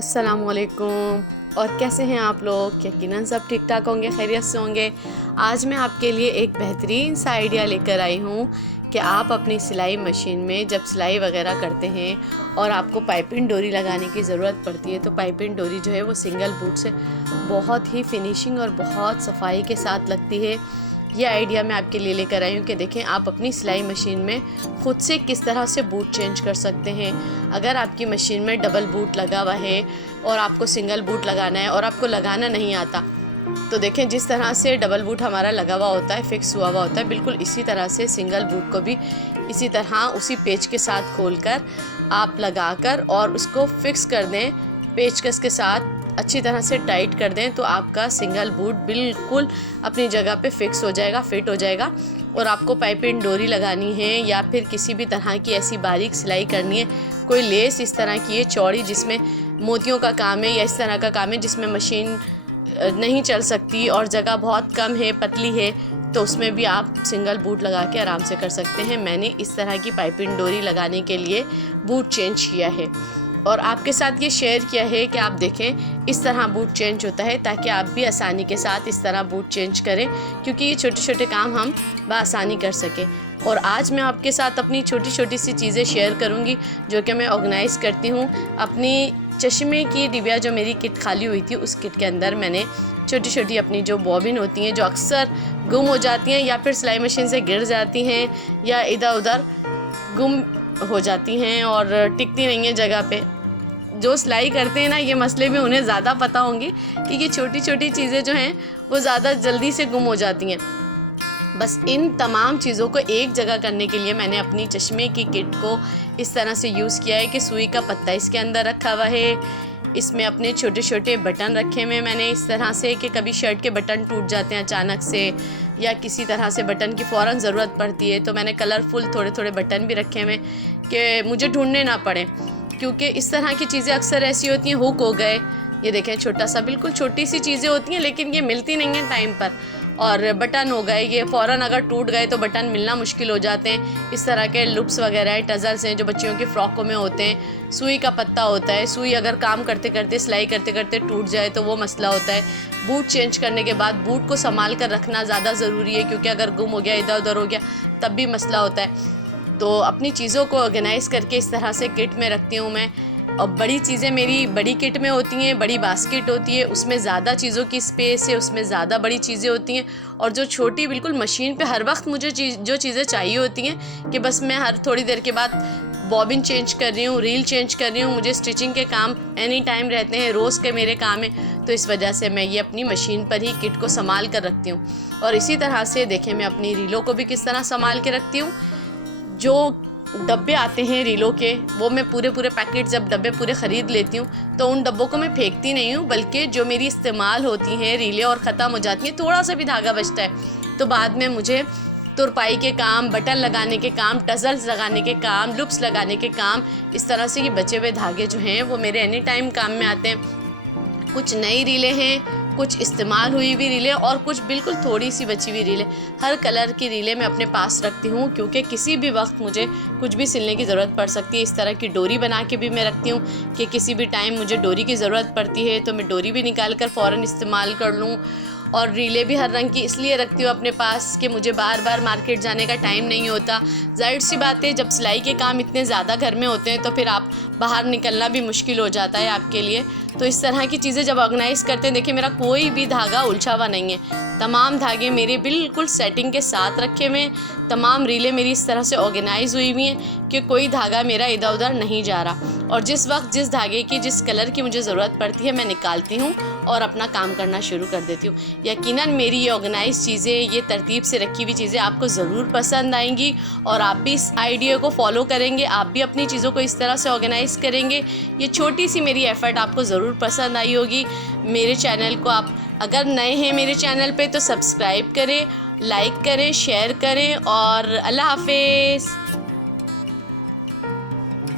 अस्सलामुअलैकुम। और कैसे हैं आप लोग? यकीनन सब ठीक ठाक होंगे, खैरियत से होंगे। आज मैं आपके लिए एक बेहतरीन सा आइडिया लेकर आई हूँ कि आप अपनी सिलाई मशीन में जब सिलाई वगैरह करते हैं और आपको पाइपिंग डोरी लगाने की ज़रूरत पड़ती है, तो पाइपिंग डोरी जो है वो सिंगल बूट से बहुत ही फिनिशिंग और बहुत सफाई के साथ लगती है। ये आइडिया मैं आपके लिए लेकर आई हूँ कि देखें आप अपनी सिलाई मशीन में ख़ुद से किस तरह से बूट चेंज कर सकते हैं। अगर आपकी मशीन में डबल बूट लगा हुआ है और आपको सिंगल बूट लगाना है और आपको लगाना नहीं आता, तो देखें जिस तरह से डबल बूट हमारा लगा हुआ होता है, फिक्स हुआ हुआ होता है, बिल्कुल इसी तरह से सिंगल बूट को भी इसी तरह उसी पेच के साथ खोलकर आप लगाकर और उसको फिक्स कर दें। पेचकस के साथ अच्छी तरह से टाइट कर दें तो आपका सिंगल बूट बिल्कुल अपनी जगह पे फिक्स हो जाएगा, फिट हो जाएगा। और आपको पाइपिंग डोरी लगानी है या फिर किसी भी तरह की ऐसी बारीक सिलाई करनी है, कोई लेस इस तरह की है चौड़ी जिसमें मोतियों का काम है या इस तरह का काम है जिसमें मशीन नहीं चल सकती और जगह बहुत कम है, पतली है, तो उसमें भी आप सिंगल बूट लगा के आराम से कर सकते हैं। मैंने इस तरह की पाइपिंग डोरी लगाने के लिए बूट चेंज किया है और आपके साथ ये शेयर किया है कि आप देखें इस तरह बूट चेंज होता है, ताकि आप भी आसानी के साथ इस तरह बूट चेंज करें, क्योंकि ये छोटे छोटे काम हम बआसानी कर सकें। और आज मैं आपके साथ अपनी छोटी छोटी सी चीज़ें शेयर करूंगी जो कि मैं ऑर्गेनाइज़ करती हूँ। अपनी चश्मे की डिबिया जो मेरी किट खाली हुई थी, उस किट के अंदर मैंने छोटी छोटी अपनी जो बॉबिन होती हैं जो अक्सर गुम हो जाती हैं या फिर सिलाई मशीन से गिर जाती हैं या इधर उधर गुम हो जाती हैं और टिकती नहीं हैं जगह पे। जो सिलाई करते हैं ना, ये मसले भी उन्हें ज़्यादा पता होंगे कि ये छोटी छोटी चीज़ें जो हैं वो ज़्यादा जल्दी से गुम हो जाती हैं। बस इन तमाम चीज़ों को एक जगह करने के लिए मैंने अपनी चश्मे की किट को इस तरह से यूज़ किया है कि सुई का पत्ता इसके अंदर रखा हुआ है, इसमें अपने छोटे छोटे बटन रखे हुए मैंने इस तरह से कि कभी शर्ट के बटन टूट जाते हैं अचानक से या किसी तरह से बटन की फ़ौरन ज़रूरत पड़ती है, तो मैंने कलरफुल थोड़े थोड़े बटन भी रखे हुए कि मुझे ढूंढने ना पड़े, क्योंकि इस तरह की चीज़ें अक्सर ऐसी होती हैं। हुक हो गए, ये देखें छोटा सा, बिल्कुल छोटी सी चीज़ें होती हैं लेकिन ये मिलती नहीं हैं टाइम पर। और बटन हो गए, ये फ़ौरन अगर टूट गए तो बटन मिलना मुश्किल हो जाते हैं। इस तरह के लुप्स वगैरह हैं, टज़ल्स हैं जो बच्चियों की फ़्रॉकों में होते हैं। सुई का पत्ता होता है, सुई अगर काम करते करते सिलाई करते करते टूट जाए तो वो मसला होता है। बूट चेंज करने के बाद बूट को संभाल कर रखना ज़्यादा ज़रूरी है, क्योंकि अगर गुम हो गया, इधर उधर हो गया, तब भी मसला होता है। तो अपनी चीज़ों को ऑर्गेनाइज़ करके इस तरह से किट में रखती हूँ मैं। और बड़ी चीज़ें मेरी बड़ी किट में होती हैं, बड़ी बास्केट होती है, उसमें ज़्यादा चीज़ों की स्पेस है, उसमें ज़्यादा बड़ी चीज़ें होती हैं। और जो छोटी बिल्कुल मशीन पे हर वक्त मुझे जो चीज़ें चाहिए होती हैं कि बस मैं हर थोड़ी देर के बाद बॉबिन चेंज कर रही हूँ, रील चेंज कर रही हूँ, मुझे स्टिचिंग के काम एनी टाइम रहते हैं, रोज़ के मेरे काम हैं, तो इस वजह से मैं ये अपनी मशीन पर ही किट को संभाल कर रखती हूँ। और इसी तरह से देखें मैं अपनी रीलों को भी किस तरह संभाल के रखती हूँ। जो डब्बे आते हैं रीलों के, वो मैं पूरे पैकेट जब डब्बे पूरे ख़रीद लेती हूँ तो उन डब्बों को मैं फेंकती नहीं हूँ, बल्कि जो मेरी इस्तेमाल होती हैं रीलें और ख़त्म हो जाती हैं, थोड़ा सा भी धागा बचता है तो बाद में मुझे तुरपाई के काम, बटन लगाने के काम, टज़ल्स लगाने के काम, लुप्स लगाने के काम, इस तरह से ये बचे हुए धागे जो हैं वो मेरे एनी टाइम काम में आते हैं। कुछ नई रीलें हैं, कुछ इस्तेमाल हुई हुई रीलें और कुछ बिल्कुल थोड़ी सी बची हुई रीलें। हर कलर की रीलें मैं अपने पास रखती हूँ, क्योंकि किसी भी वक्त मुझे कुछ भी सिलने की ज़रूरत पड़ सकती है। इस तरह की डोरी बना के भी मैं रखती हूँ कि किसी भी टाइम मुझे डोरी की ज़रूरत पड़ती है तो मैं डोरी भी निकाल कर फ़ौरन इस्तेमाल कर लूँ। और रीलें भी हर रंग की इसलिए रखती हूँ अपने पास कि मुझे बार बार मार्केट जाने का टाइम नहीं होता। ज़ाहिर सी बात है, जब सिलाई के काम इतने ज़्यादा घर में होते हैं तो फिर आप बाहर निकलना भी मुश्किल हो जाता है आपके लिए। तो इस तरह की चीज़ें जब ऑर्गेनाइज़ करते हैं, देखिए मेरा कोई भी धागा उलझा हुआ नहीं है, तमाम धागे मेरे बिल्कुल सेटिंग के साथ रखे हुए हैं, तमाम रीलें मेरी इस तरह से ऑर्गेनाइज़ हुई हुई हैं कि कोई धागा मेरा इधर उधर नहीं जा रहा। और जिस वक्त जिस धागे की, जिस कलर की मुझे ज़रूरत पड़ती है, मैं निकालती हूँ और अपना काम करना शुरू कर देती हूँ। यकीनन मेरी ये ऑर्गेनाइज़ चीज़ें, ये तरतीब से रखी हुई चीज़ें आपको ज़रूर पसंद आएंगी और आप भी इस आइडिया को फॉलो करेंगे, आप भी अपनी चीज़ों को इस तरह से ऑर्गेनाइज़ करेंगे। ये छोटी सी मेरी एफ़र्ट आपको ज़रूर पसंद आई होगी। मेरे चैनल को आप अगर नए हैं मेरे चैनल पे तो सब्सक्राइब करें, लाइक करें, शेयर करें और अल्लाह हाफ़िज़।